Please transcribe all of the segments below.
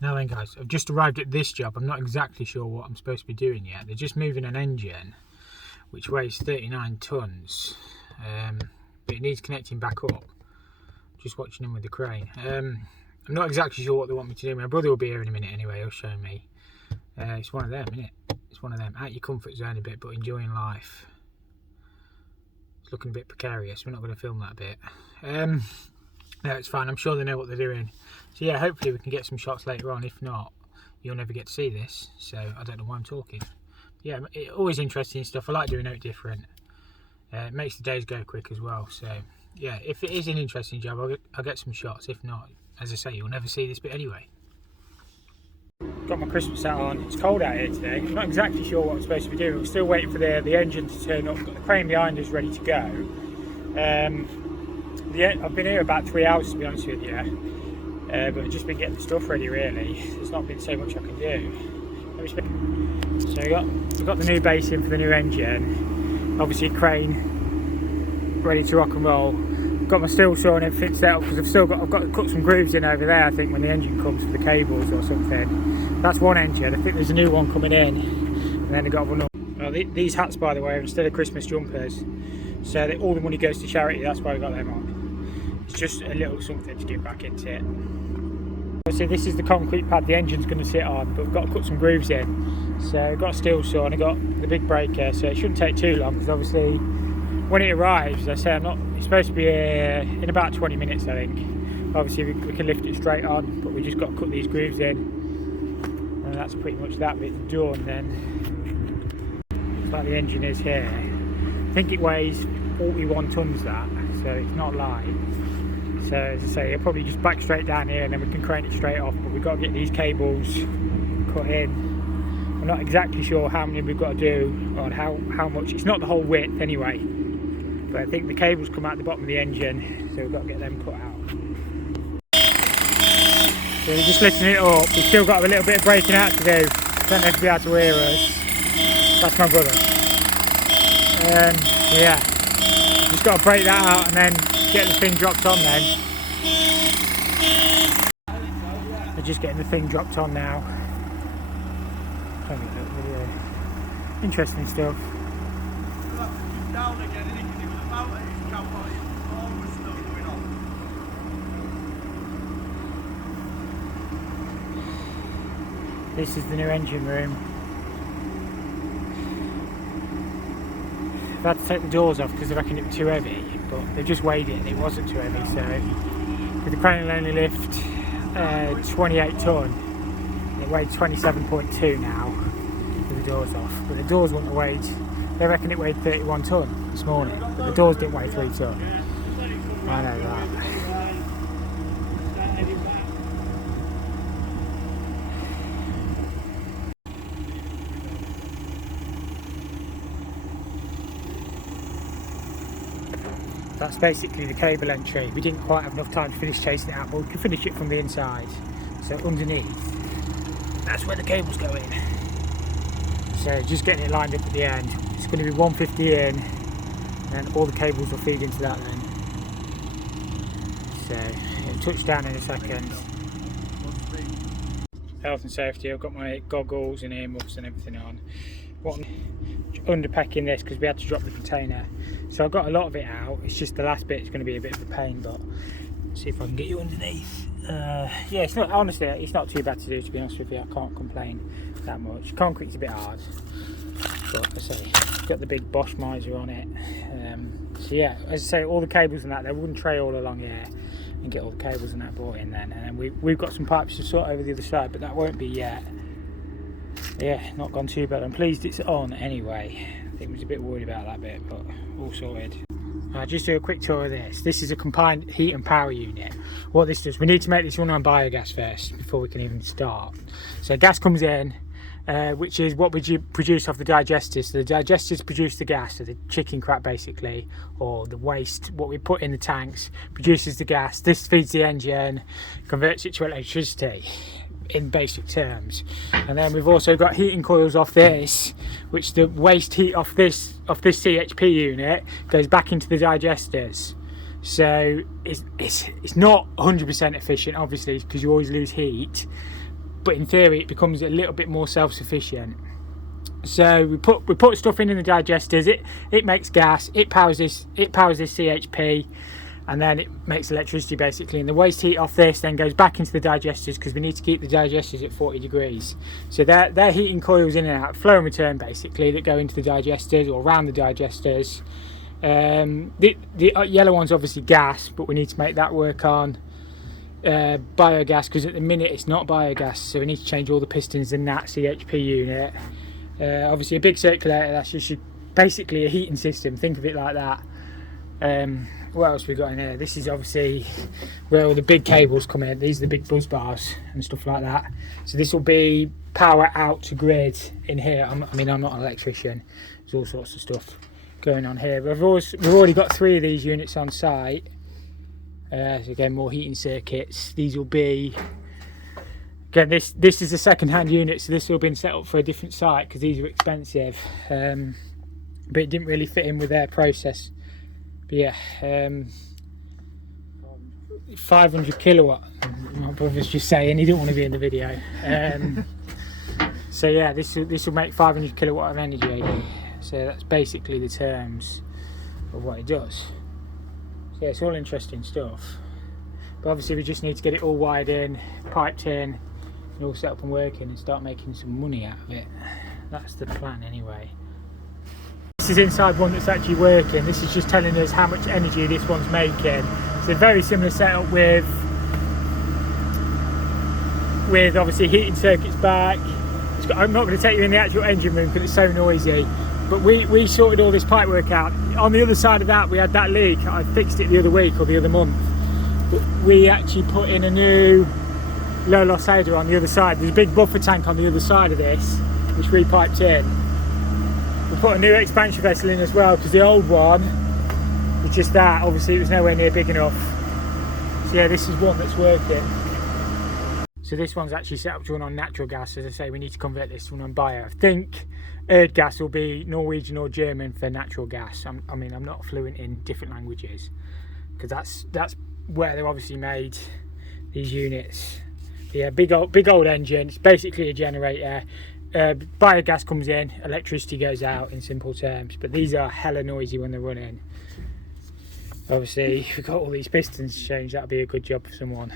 Now then guys, I've just arrived at this job. I'm not exactly sure what I'm supposed to be doing yet. They're just moving an engine which weighs 39 tonnes, but it needs connecting back up. Just watching them with the crane. I'm not exactly sure what they want me to do. My brother will be here in a minute anyway, he'll show me. It's one of them, isn't it? It's one of them, out your comfort zone a bit but enjoying life. It's looking a bit precarious, we're not going to film that bit. No, it's fine, I'm sure they know what they're doing. So yeah, hopefully we can get some shots later on. If not, you'll never get to see this, so I don't know why I'm talking. Yeah, always interesting stuff. I like doing it different. It makes the days go quick as well. So yeah, if it is an interesting job, I'll get some shots. If not, as I say, you'll never see this bit anyway. Got my Christmas hat on. It's cold out here today. I'm not exactly sure what I'm supposed to be doing. We're still waiting for the engine to turn up. Got the crane behind us ready to go. I've been here about 3 hours to be honest with you. But I've just been getting the stuff ready really. There's not been so much I can do. So we've got the new base in for the new engine. Obviously crane ready to rock and roll. Got my steel saw and everything set up because I've got to cut some grooves in over there I think when the engine comes for the cables or something. That's one engine. I think there's a new one coming in. And then I've got one. Well, these hats by the way are instead of Christmas jumpers. So all the money goes to charity, that's why I got them on. It's just a little something to get back into it. So this is the concrete pad the engine's going to sit on, but we've got to cut some grooves in. So I've got a steel saw and I've got the big breaker, so it shouldn't take too long because obviously when it arrives, as I say, it's supposed to be here in about 20 minutes I think. Obviously we can lift it straight on, but we just got to cut these grooves in. And that's pretty much that bit done then. It's like the engine is here. I think it weighs 41 tonnes that, so it's not light. So as I say, it'll probably just back straight down here and then we can crane it straight off, but we've got to get these cables cut in. I'm not exactly sure how many we've got to do or how much. It's not the whole width anyway, but I think the cables come out the bottom of the engine, so we've got to get them cut out. So we're just lifting it up. We've still got a little bit of breaking out to do. Don't know if you'll be able to hear us. That's my brother. Yeah, just got to break that out and then get the thing dropped on then. They're just getting the thing dropped on now. Interesting stuff. This is the new engine room. I've had to take the doors off because I reckon it was too heavy, but they've just weighed it and it wasn't too heavy, so the crane will only lift 28 tonne. It weighed 27.2 now with the doors off, but the doors wouldn't have weighed, they reckon it weighed 31 tonne this morning, but the doors didn't weigh 3 tonne. I know that. That's basically the cable entry. We didn't quite have enough time to finish chasing it out, but we can finish it from the inside. So underneath, that's where the cables go in. So just getting it lined up at the end. It's going to be 150 in, and all the cables will feed into that then. So it'll touch down in a second. Health and safety, I've got my goggles and earmuffs and everything on. Underpacking this because we had to drop the container, so I've got a lot of it out. It's just the last bit is going to be a bit of a pain, but let's see if I can get you underneath. Yeah, it's not, honestly it's not too bad to do, to be honest with you. I can't complain that much. Concrete's a bit hard, but I say got the big Bosch miser on it. So yeah, as I say, all the cables and that, they wouldn't tray all along here and get all the cables and that brought in then, and then we've got some pipes to sort over the other side, but that won't be yet. Yeah, not gone too bad. I'm pleased it's on anyway. I think I was a bit worried about that bit, but all sorted. Just do a quick tour of this. This is a combined heat and power unit. What this does, we need to make this run on biogas first before we can even start. So gas comes in, which is what we produce off the digesters. So the digesters produce the gas, so the chicken crap basically, or the waste, what we put in the tanks, produces the gas. This feeds the engine, converts it to electricity in basic terms. And then we've also got heating coils off this, which the waste heat off this CHP unit goes back into the digesters. So it's not 100% efficient obviously, because you always lose heat, but in theory it becomes a little bit more self-sufficient. So we put stuff in the digesters. It makes gas. It powers this CHP, and then it makes electricity basically. And the waste heat off this then goes back into the digesters, because we need to keep the digesters at 40 degrees. So they're heating coils in and out, flow and return basically, that go into the digesters or around the digesters. The yellow one's obviously gas, but we need to make that work on biogas, because at the minute it's not biogas. So we need to change all the pistons in that CHP unit. Obviously a big circulator, that's just basically a heating system, think of it like that. What else we got in here? This is obviously where all the big cables come in. These are the big buzz bars and stuff like that. So this will be power out to grid in here. I'm not an electrician. There's all sorts of stuff going on here. We've already got 3 of these units on site. So again, more heating circuits. These will be, again, this is a second-hand unit, so this will have been set up for a different site because these are expensive, but it didn't really fit in with their process. But yeah, 500 kilowatt. My brother's just saying he didn't want to be in the video. So yeah, this will make 500 kilowatt of energy. So that's basically the terms of what it does. So yeah, it's all interesting stuff. But obviously we just need to get it all wired in, piped in, and all set up and working, and start making some money out of it. That's the plan anyway. This is inside one that's actually working. This is just telling us how much energy this one's making. It's a very similar setup with obviously heating circuits back. I'm not going to take you in the actual engine room because it's so noisy, but we sorted all this pipe work out. On the other side of that we had that leak. I fixed it the other week or the other month, but we actually put in a new low loss header on the other side. There's a big buffer tank on the other side of this which we piped in. We put a new expansion vessel in as well, because the old one was just that. Obviously it was nowhere near big enough. So yeah, this is one that's working. So this one's actually set up to run on natural gas. As I say, we need to convert this to run on bio. I think gas will be Norwegian or German for natural gas. I'm not fluent in different languages, because that's where they're obviously made, these units. But yeah, big old engine. It's basically a generator. Biogas comes in, electricity goes out, in simple terms. But these are hella noisy when they're running. Obviously, if we've got all these pistons to change, that'll be a good job for someone.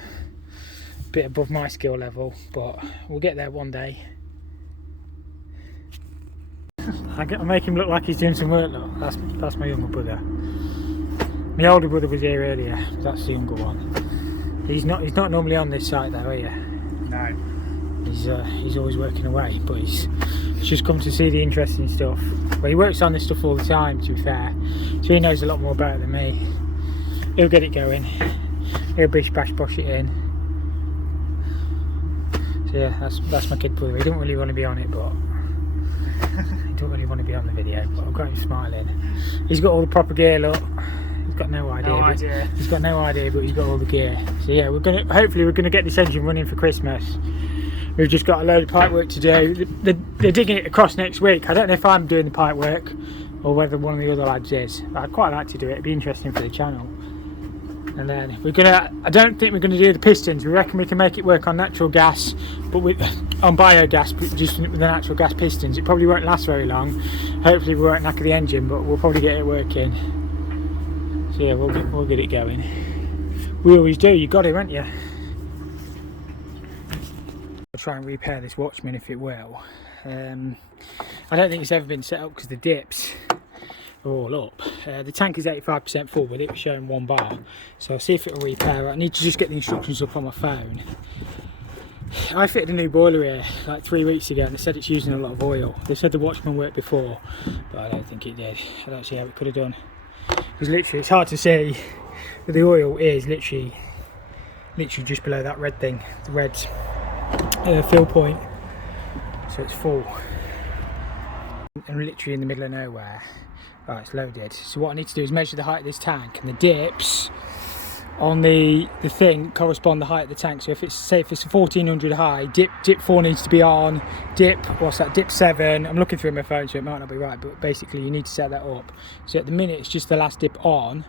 A bit above my skill level, but we'll get there one day. I make him look like he's doing some work. Look, that's my younger brother. My older brother was here earlier. That's the younger one. He's not normally on this site though, are you? No. He's always working away, but he's just come to see the interesting stuff. Well, he works on this stuff all the time, to be fair, so he knows a lot more about it than me. He'll get it going. He'll bish bash bosh it in. So yeah, that's my kid brother. He don't really want to be on it, but he don't really want to be on the video. But I've got him smiling. He's got all the proper gear. Look, he's got no idea. He's got no idea, but he's got all the gear. So yeah, hopefully we're gonna get this engine running for Christmas. We've just got a load of pipe work to do. They're digging it across next week. I don't know if I'm doing the pipe work or whether one of the other lads is. I'd quite like to do it. It'd be interesting for the channel. And then I don't think we're gonna do the pistons. We reckon we can make it work on natural gas, but on biogas, but just with the natural gas pistons. It probably won't last very long. Hopefully we won't knacker the engine, but we'll probably get it working. So yeah, we'll get it going. We always do. You got it, haven't you? I'll try and repair this Watchman if it will. I don't think it's ever been set up because the dips are all up. The tank is 85% full, but it was showing 1 bar, so I'll see if it'll repair it. I need to just get the instructions up on my phone. I fitted a new boiler here like 3 weeks ago and they said it's using a lot of oil. They said the Watchman worked before, but I don't think it did. I don't see how it could have done. It's hard to see, but the oil is literally just below that red thing, the red fill point, so it's full and literally in the middle of nowhere. Right, it's loaded. So what I need to do is measure the height of this tank, and the dips on the thing correspond the height of the tank. So if it's a 1400 high, dip 4 needs to be on. Dip 7. I'm looking through my phone, so it might not be right, but basically you need to set that up. So at the minute it's just the last dip on,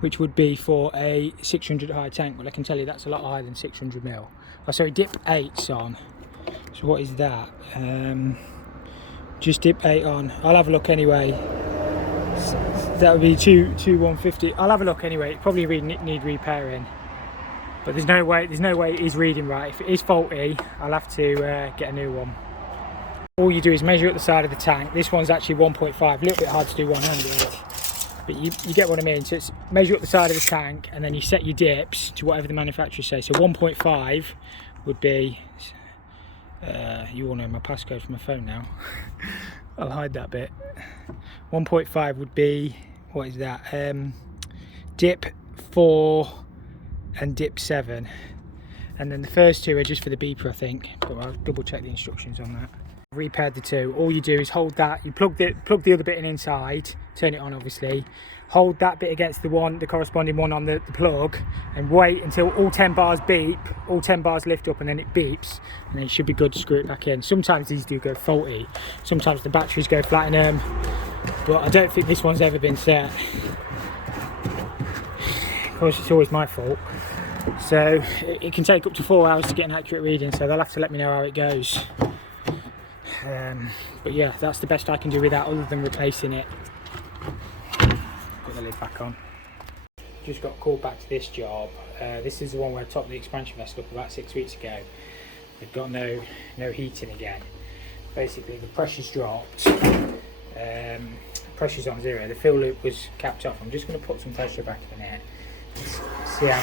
which would be for a 600 high tank. Well, I can tell you that's a lot higher than 600 mil. Oh, sorry, dip 8's on. So what is that? Just dip 8 on. I'll have a look anyway. So that would be 150. I'll have a look anyway. It probably need repairing. But there's no way it is reading right. If it is faulty, I'll have to get a new one. All you do is measure at the side of the tank. This one's actually 1.5, a little bit hard to do one-handed, but you get what I mean. So it's measure up the side of the tank, and then you set your dips to whatever the manufacturer says. So 1.5 would be, you all know my passcode for my phone now. I'll hide that bit. 1.5 would be, what is that? Dip 4 and dip 7. And then the first 2 are just for the beeper, I think, but I'll double check the instructions on that. Repaired the 2. All you do is hold that, you plug the other bit in inside, turn it on obviously, hold that bit against the corresponding one on the plug, and wait until all 10 bars beep, all 10 bars lift up, and then it beeps, and then it should be good to screw it back in. Sometimes these do go faulty, sometimes the batteries go flat in them, but I don't think this one's ever been set. Of course, it's always my fault. So it can take up to 4 hours to get an accurate reading, so they'll have to let me know how it goes. But yeah, that's the best I can do with that, other than replacing it. Put the lid back on. Just got called back to this job. This is the one where I topped the expansion vessel up about 6 weeks ago. They've got no heating again. Basically, the pressure's dropped. Pressure's on 0. The fill loop was capped off. I'm just going to put some pressure back in it. See how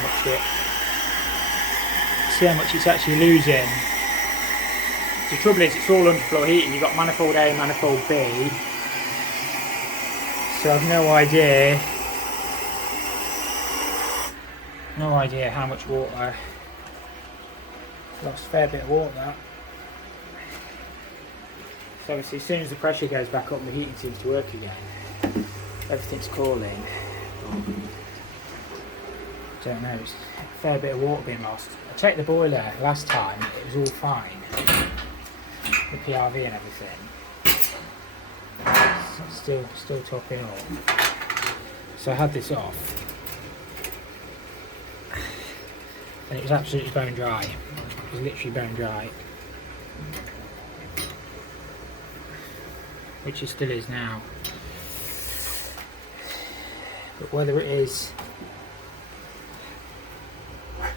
much it's actually losing. The trouble is, it's all underfloor heating. You've got manifold A and manifold B, so I've no idea how much water. Lost a fair bit of water, that. So obviously, as soon as the pressure goes back up, the heating seems to work again. Everything's cooling. Don't know. It's a fair bit of water being lost. I checked the boiler last time. It was all fine. The PRV and everything, still topping up. So I had this off, and it was absolutely bone dry. It was literally bone dry, which it still is now. But whether it is, I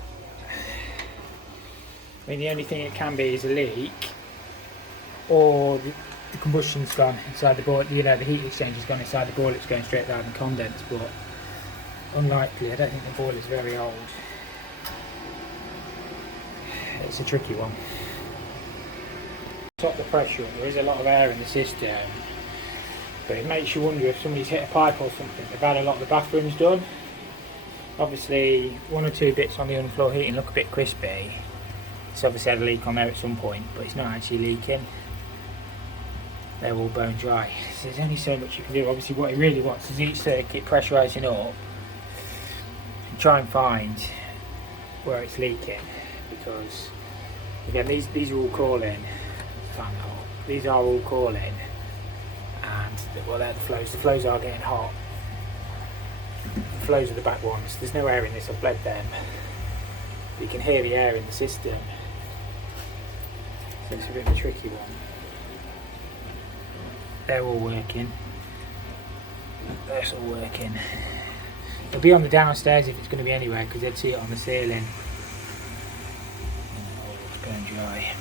mean, the only thing it can be is a leak, or the combustion's gone inside the boiler. You know, the heat exchange has gone inside the boiler. It's going straight down and condensed, but unlikely. I don't think the boiler's very old. It's a tricky one. Top the pressure up. There is a lot of air in the system, but it makes you wonder if somebody's hit a pipe or something. They've had a lot of the bathrooms done. Obviously, 1 or 2 bits on the underfloor heating look a bit crispy. It's obviously had a leak on there at some point, but it's not actually leaking. They're all bone dry. So there's only so much you can do. Obviously, what it really wants is each circuit pressurising up and try and find where it's leaking, because again, these are all crawling. These are all crawling, and well, they're the flows. The flows are getting hot. The flows are the back ones. There's no air in this. I've bled them. You can hear the air in the system. So it's a bit of a tricky one. They're all working. That's all working. It'll be on the downstairs if it's going to be anywhere, because they'd see it on the ceiling. Oh, it's going dry.